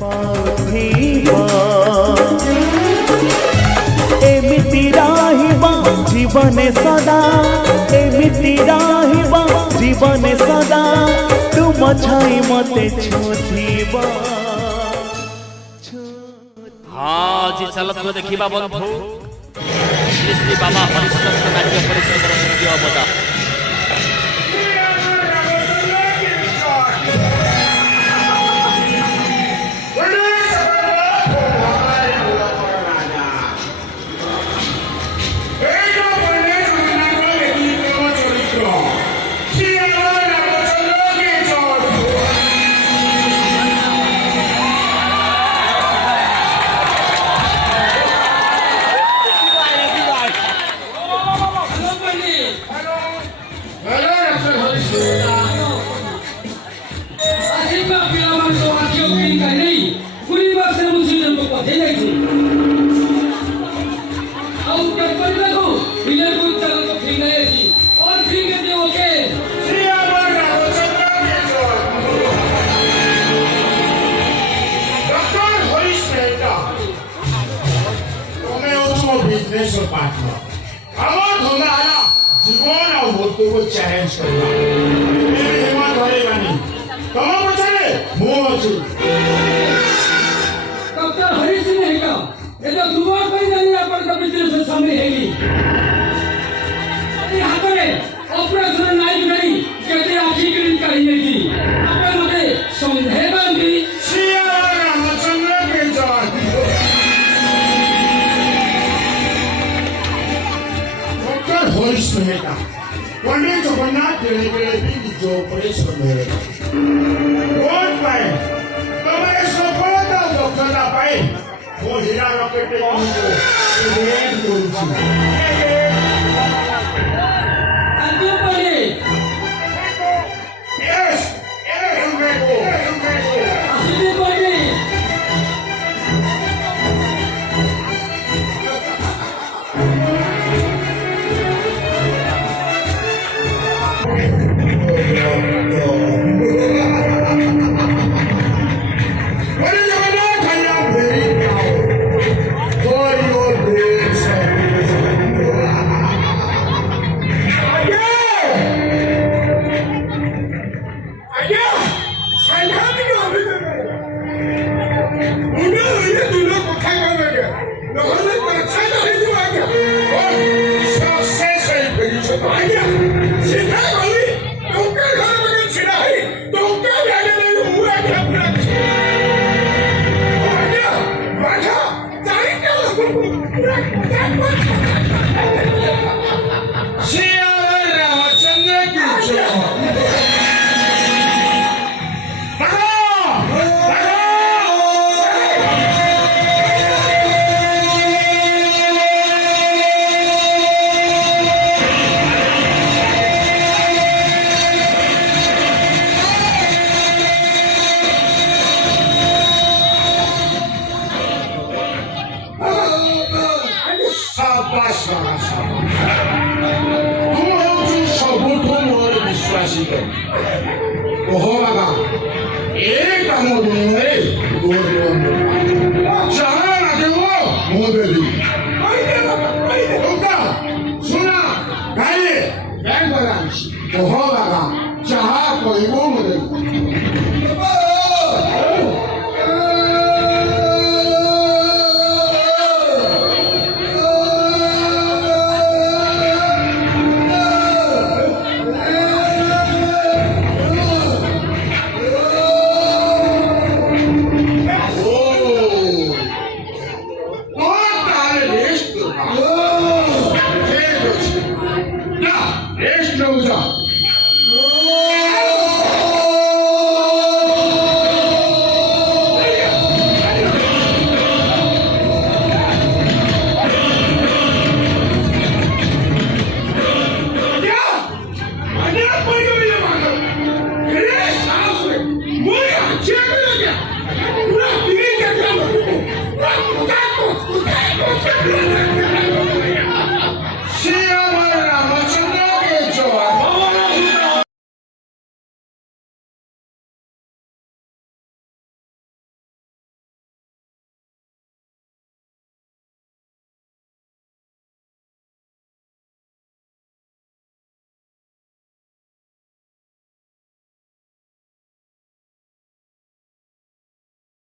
ପାଉଥିବ ଏମିତି ରହିବ ଜୀବନେ ସଦା ଏମିତି ରହିବ ଜୀବନେ ସଦା ତୁମ ଛାଇ ମତେ ଛୁଥିବ। हाँ जी चलत देखिबा बंधु श्री श्री बाबा हरिश्चंद्र नाट्य परिषद नृत्य अवतार जीवन और मृत्यु को चैलेंज करना हिम्मत हारेगानी तुम बचाने मुंह अच्छी डॉक्टर हरी सिंह है क्या ये तो दुआ कोई नहीं अपन कभी तेरे से सामने हैगी अरे यहाँ पर ऑपरेशन नाइट नहीं कहते आखिर के दिन करेंगे जी अपन मते संदेह भी श्री रामचंद्र के जान डॉक्टर हरीश मेहता पंडित जगन्नाथ देने भी जो ऑपरेशन मेरेगा बहुत पाए तुम्हें सफलता दक्षता पाए वो हीरा रॉकेट को रेड करूँ